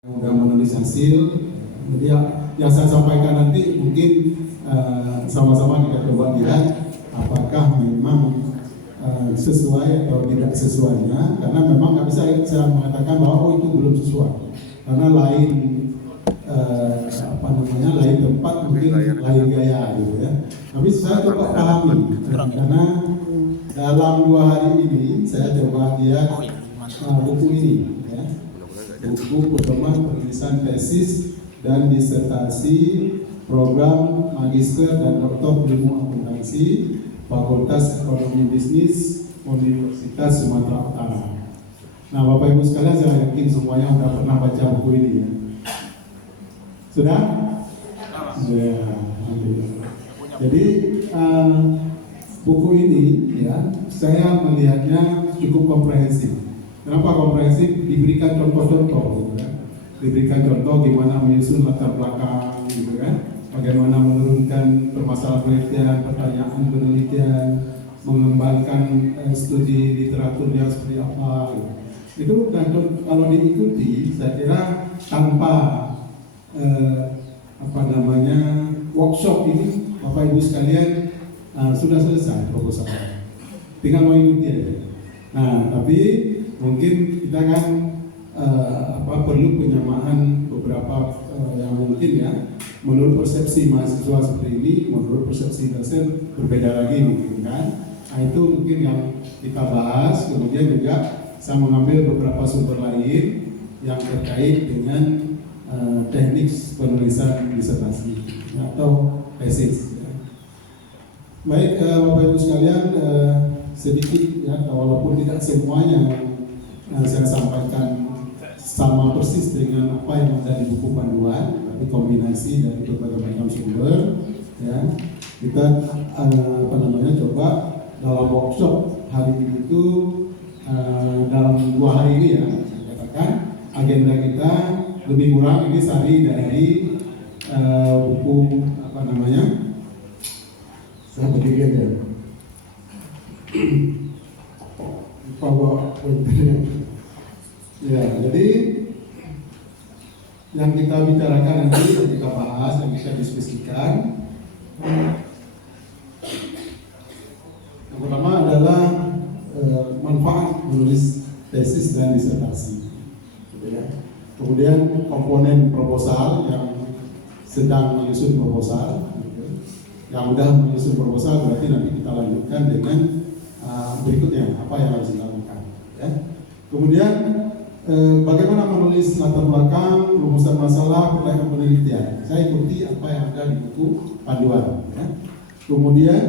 Udah menulis hasil, jadi yang saya sampaikan nanti mungkin sama-sama kita coba lihat apakah memang sesuai atau tidak sesuainya, karena memang nggak bisa saya mengatakan bahwa itu belum sesuai, karena lain lain tempat mungkin lain gaya gitu ya. Tapi saya coba pahami, karena dalam 2 hari ini saya coba lihat buku ini ya. Buku pedoman penulisan tesis dan disertasi program magister dan doktor ilmu akuntansi Fakultas Ekonomi Bisnis Universitas Sumatera Utara. Nah, Bapak Ibu sekalian, saya yakin semuanya sudah pernah baca buku ini ya. Sudah? Ya, jadi buku ini ya, saya melihatnya cukup komprehensif. Kenapa komprehensif? Diberikan contoh-contoh, gitu kan? Diberikan contoh gimana menyusun latar belakang, gitu kan? Bagaimana menurunkan permasalahan penelitian, pertanyaan penelitian, mengembangkan studi literatur yang seperti apa. Gitu. Itu dan kalau diikuti, saya kira tanpa workshop ini, Bapak Ibu sekalian sudah selesai proposal. Tinggal mengikuti aja. Nah, tapi mungkin kita kan perlu penyamaan beberapa yang mungkin ya, menurut persepsi mahasiswa seperti ini, menurut persepsi dosen berbeda lagi mungkin kan. Nah, itu mungkin yang kita bahas. Kemudian juga saya mengambil beberapa sumber lain yang terkait dengan teknik penulisan disertasi atau tesis. Ya. Baik, Bapak Ibu sekalian, sedikit ya, walaupun tidak semuanya saya sampaikan sama persis dengan apa yang ada di buku panduan, tapi kombinasi dari berbagai macam sumber. Ya, kita coba dalam workshop hari ini itu dalam 2 hari ini ya, saya katakan agenda kita lebih kurang ini sari dari buku saya berdiri aja. Bawa ya, jadi yang kita bicarakan nanti, yang kita bahas, yang kita diskusikan, yang pertama adalah manfaat menulis tesis dan disertasi. Kemudian komponen proposal yang sedang menyusun proposal, yang udah menyusun proposal berarti nanti kita lanjutkan dengan berikutnya apa yang harus dilakukan. Ya. Kemudian bagaimana menulis latar belakang, rumusan masalah, pertanyaan penelitian. Saya ikuti apa yang ada di buku panduan. Ya. Kemudian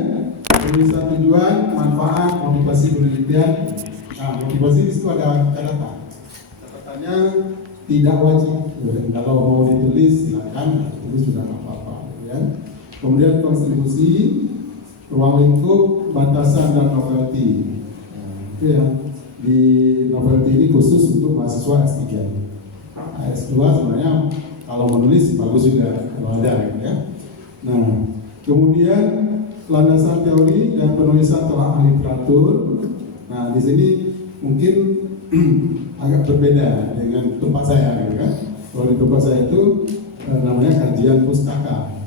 penulisan tujuan, manfaat, motivasi penelitian. Nah, motivasi di situ ada catatan. Catatannya tidak wajib. Kalau mau ditulis silakan, tulis sudah apa-apa. Ya. Kemudian kontribusi, ruang lingkup, batasan dan novelty. Nah, itu ya. Di novelty ini khusus untuk mahasiswa S3. S2 sebenarnya kalau menulis bagus juga kalau ada ya. Nah, kemudian landasan teori dan penulisan telaah literatur. Nah, di sini mungkin agak berbeda dengan tempat saya gitu kan. Kalau di tempat saya itu namanya kajian pustaka.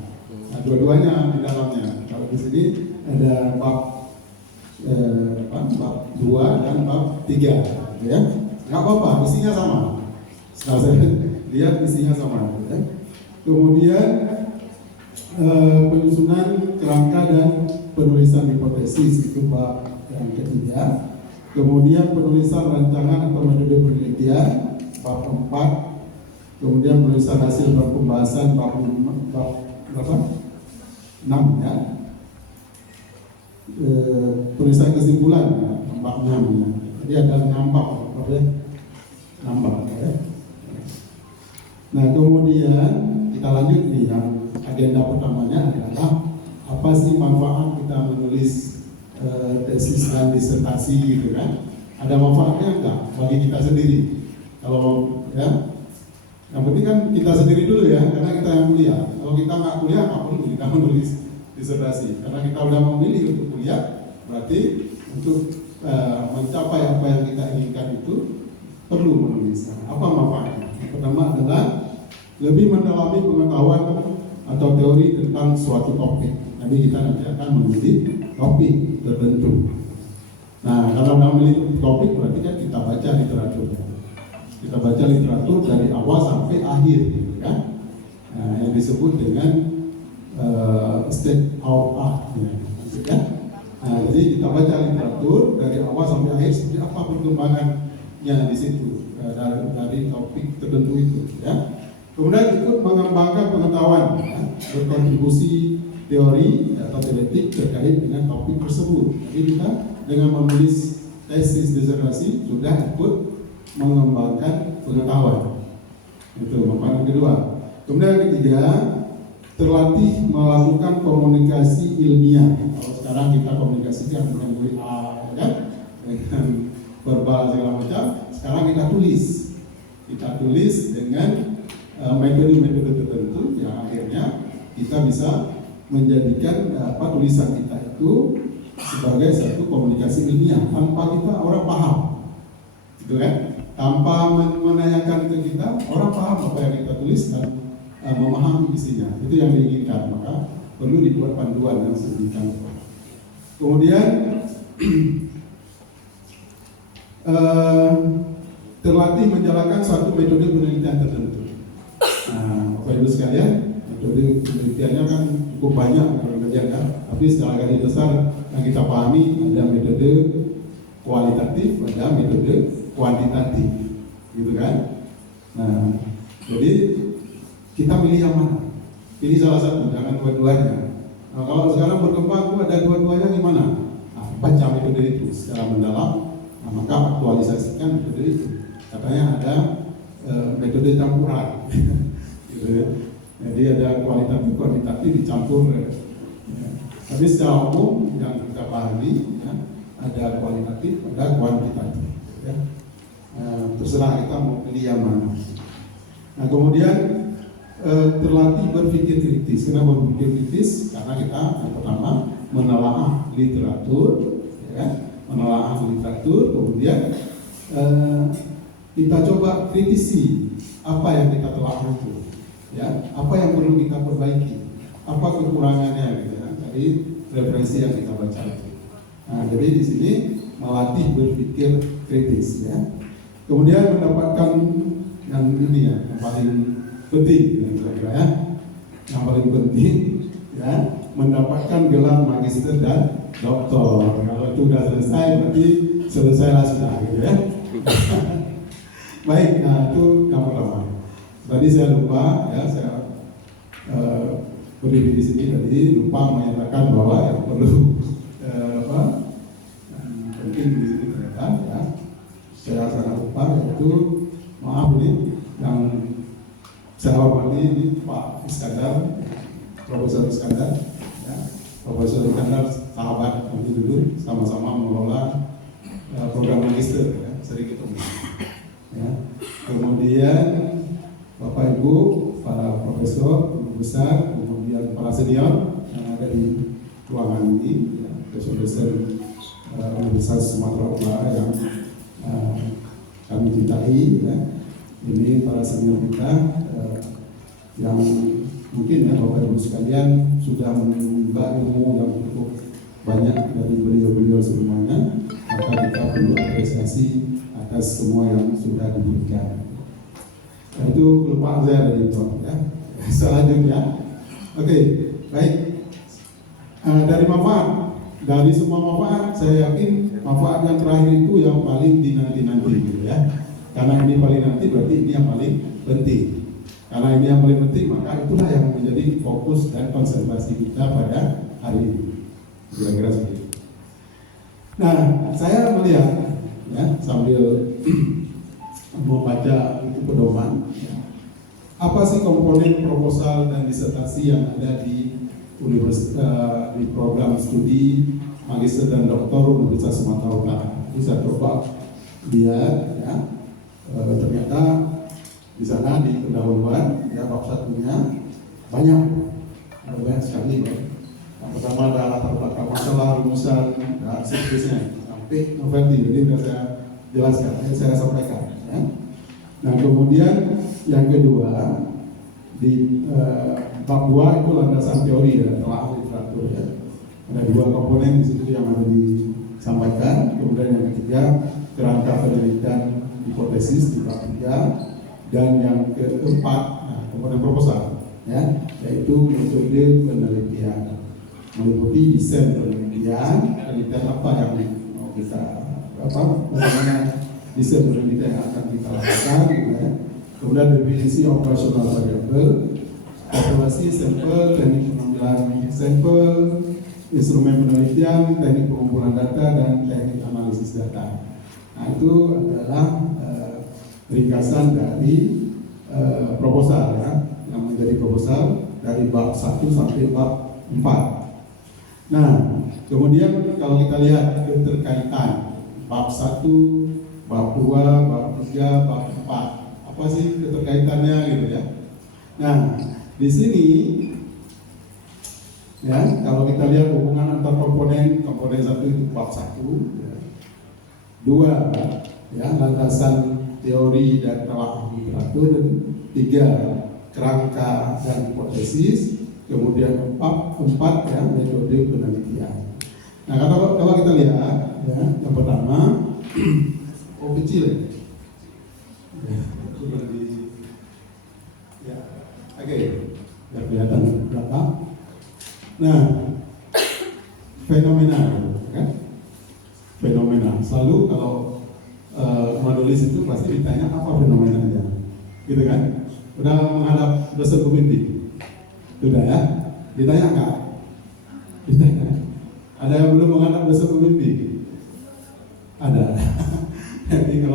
Nah, dua-duanya di dalamnya. Kalau di sini ada bab 2 dan bab 3 ya. Nggak apa-apa, isinya sama. Setelah saya lihat isinya sama ya. Kemudian penyusunan kerangka dan penulisan hipotesis itu bab yang ketiga. Kemudian penulisan rancangan atau metode penelitian bab 4. Kemudian penulisan hasil pembahasan bab 6 ya. Penulisan kesimpulan bab 6 ya. Jadi ada 6 bab ya. 6 bab ya. Nah, kemudian kita lanjut nih, yang agenda pertamanya adalah apa sih manfaat kita menulis tesis dan disertasi gitu kan. Ada manfaatnya enggak bagi kita sendiri? Kalau ya, yang penting kan kita sendiri dulu ya, karena kita yang kuliah. Kalau kita nggak kuliah, nggak perlu kita menulis disertasi, karena kita udah memilih untuk kuliah, berarti untuk mencapai apa yang kita inginkan itu perlu menulis. Apa manfaatnya? Yang pertama adalah lebih mendalami pengetahuan atau teori tentang suatu topik. Jadi kita nanti akan memilih topik tertentu. Nah, kalau memilih topik berarti kan kita baca literaturnya. Kita baca literatur dari awal sampai akhir, gitu kan? Nah, yang disebut dengan state of art, ya. Nah, jadi kita baca literatur dari awal sampai akhir seperti apa perkembangannya di situ dari topik tertentu itu, ya. Kemudian ikut mengembangkan pengetahuan, ya, berkontribusi teori atau teoretik terkait dengan topik tersebut. Jadi kita dengan menulis tesis disertasi sudah ikut mengembangkan pengetahuan. Itu manfaat yang kedua. Kemudian yang ketiga, terlatih melakukan komunikasi ilmiah. Kalau sekarang kita komunikasikan dengan WA, ya, dengan verbal segala macam. Sekarang kita tulis dengan metode-metode tertentu yang akhirnya kita bisa menjadikan tulisan kita itu sebagai satu komunikasi ilmiah tanpa kita orang paham, gitu kan? Tanpa menanyakan ke kita, orang paham apa yang kita tulis dan memahami isinya. Itu yang diinginkan. Maka perlu dibuat panduan yang sedemikian. Kemudian terlatih menjalankan suatu metode penelitian tertentu. Nah, Bapak Ibu sekalian, metode penelitiannya kan cukup banyak penelitian kan. Tapi secara garis besar yang kita pahami ada metode kualitatif, ada metode kuantitatif, gitu kan? Nah, jadi kita pilih yang mana? Pilih salah satu, jangan dua-duanya. Nah, kalau sekarang berkembang ada dua-duanya gimana? Nah, baca metode itu secara mendalam, nah, maka aktualisasikan metode itu. Katanya ada metode campuran, gitu ya. Jadi ada kualitatif, kuantitatif dicampur. Ya. Tapi secara umum yang kita pahami, ya, ada kualitatif, ada kuantitatif. Ya. Terserah kita mau pilih yang mana. Nah, kemudian terlatih berpikir kritis. Kenapa berpikir kritis? Karena kita yang pertama menelaah literatur, ya, kemudian kita coba kritisi apa yang kita telah itu, ya, apa yang perlu kita perbaiki, apa kekurangannya, gitu ya, dari referensi yang kita baca itu. Nah, jadi di sini melatih berpikir kritis, ya. Kemudian mendapatkan yang ini ya, yang paling penting, ya, yang paling penting, ya, mendapatkan gelar magister dan doktor. Kalau itu sudah selesai, berarti selesailah sudah, gitu ya. Baik, nah itu yang pertama. Tadi saya lupa, ya, saya berdiri di sini tadi lupa menyatakan bahwa yang perlu penting di sini ternyata, ya, saya sangat lupa, yaitu maaf ini yang saya hormati ini Pak Iskandar, Profesor Iskandar, ya, Profesor Iskandar sahabat kami dulu sama-sama mengelola program magister, ya, sering ketemu. Ya. Kemudian Bapak Ibu, para profesor, guru besar, kemudian para senior yang ada di ruangan ini, ya, dosen-dosen Universitas Sumatera Utara yang kami cintai, ya. Ini para senior kita yang mungkin, ya, Bapak Ibu sekalian sudah menimba ilmu yang cukup banyak dari beliau-beliau semuanya, maka kita perlu apresiasi atas semua yang sudah diberikan. Itu kelupaan saya dari itu, ya. Selanjutnya, oke, baik. Dari manfaat, dari semua manfaat, saya yakin manfaat yang terakhir itu yang paling dinanti-nanti, gitu ya. Karena ini paling nanti, berarti ini yang paling penting. Karena ini yang paling penting, maka itulah yang menjadi fokus dan konsentrasi kita pada hari ini. Kira-kira seperti itu. Nah, saya melihat, ya, sambil membaca buku pedoman, ya, apa sih komponen proposal dan disertasi yang ada di di program studi magister dan doktor Universitas Sumatera Utara. Bisa coba lihat, ya, ternyata di sana di pendahuluan, ya, bab satunya banyak sekali, ya. Yang pertama ada latar belakang masalah, rumusan, dan seterusnya sampai novelty. Jadi sudah saya jelaskan, saya sampaikan, ya. Nah kemudian yang kedua di bab 2 itu landasan teori ya, telaah literatur ya. Ada 2 komponen di situ yang ada disampaikan. Kemudian yang ketiga kerangka penelitian hipotesis di bab 3, dan yang keempat komponen proposal ya, yaitu metode penelitian meliputi desain penelitian apa yang mau kita bagaimana desain penelitian yang akan kita lakukan ya. Kemudian definisi operasional variabel, kalkulasi sampel, teknik pengambilan sampel, instrumen penelitian, teknik pengumpulan data, dan teknik analisis data. Nah itu adalah ringkasan dari proposal ya, yang menjadi proposal dari bab 1 sampai bab 4. Nah kemudian kalau kita lihat keterkaitan bab 1, bab 2, bab 3, bab 4, apa sih keterkaitannya gitu ya. Nah di sini ya, kalau kita lihat hubungan antar komponen 1 itu bab 1 ya. 2 ya, landasan teori dan telaah literatur, dan 3 kerangka dan hipotesis, kemudian 4 ya, metode penelitian. Nah kalau kita lihat ya, yang pertama kecil ya, ya, oke, ya kelihatan berapa. Nah fenomena kan, fenomena selalu kalau menulis itu pasti ditanya apa fenomenanya, gitu kan? Udah menghadap dosen pembimbing, sudah ya? Ditanya nggak? Ditanya. Ada yang belum menghadap dosen pembimbing? Ada. Jadi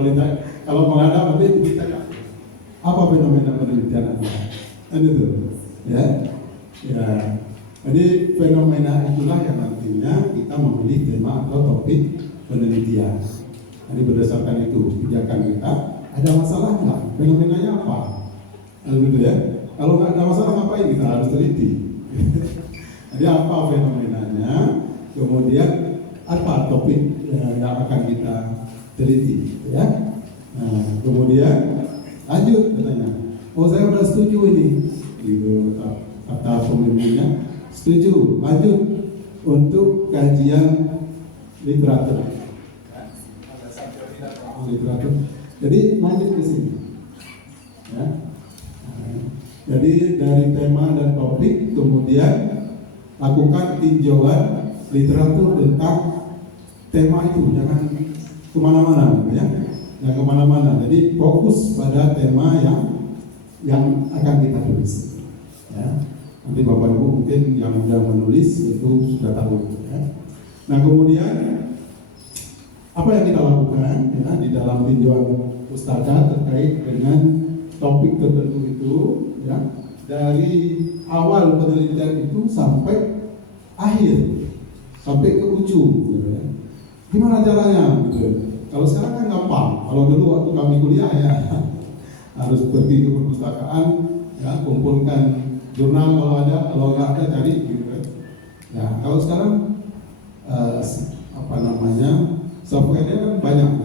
kalau menghadap nanti ditanya apa fenomena penelitian Anda? Kan itu, ya? Ya. Jadi fenomena itulah yang nantinya kita memilih tema atau topik penelitian. Jadi berdasarkan itu pijakan kita, ada masalah nggak? Fenomenanya apa? Gitu ya. Kalau nggak ada masalah ngapain kita harus teliti? Jadi apa fenomenanya? Kemudian apa topik yang akan kita teliti? Ya. Nah, kemudian lanjut katanya. Oh saya udah setuju ini, gitu kata pembimbingnya. Setuju. Lanjut untuk kajian literatur. Literatur. Jadi lanjut ke sini. Ya. Jadi dari tema dan topik kemudian lakukan tinjauan literatur tentang tema itu, jangan kemana-mana, ya. Jangan kemana-mana. Jadi fokus pada tema yang akan kita tulis. Ya. Nanti Bapak Ibu mungkin yang sudah menulis itu sudah tahu. Ya. Nah kemudian apa yang kita lakukan ya, di dalam tinjauan pustaka terkait dengan topik tertentu itu ya, dari awal penelitian itu sampai akhir, sampai ke ujung gitu ya. Gimana caranya gitu. Kalau sekarang kan gampang, kalau dulu waktu kami kuliah ya harus pergi ke perpustakaan ya, kumpulkan jurnal kalau nggak ada cari gitu kan. Ya kalau sekarang software-nya kan banyak,